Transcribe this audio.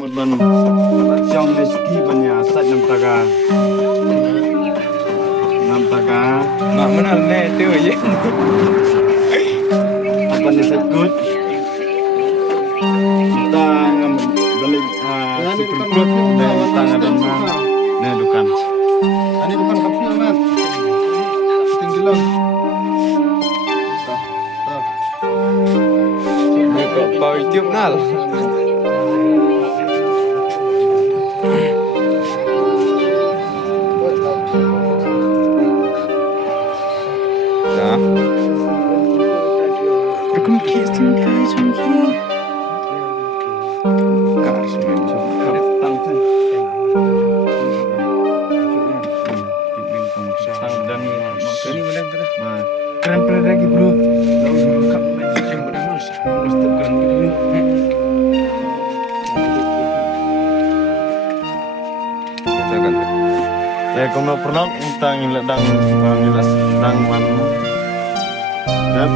một lần trong này ski bên nhà sạch năm taga mà mình ăn nè tiêu gì bên này sạch good kita balik super good dan kita ngadain nah dukan ini bukan kapsul man tinggi lang ini kok bau YouTube nal Aku mikir tinggal sñuih. Kars macam tang dan ini mana kena? keren keren lagi bro Khap macam pada masa. Mesti keren dulu. Katakan. ya kalau pernah tentang ilat dang man dan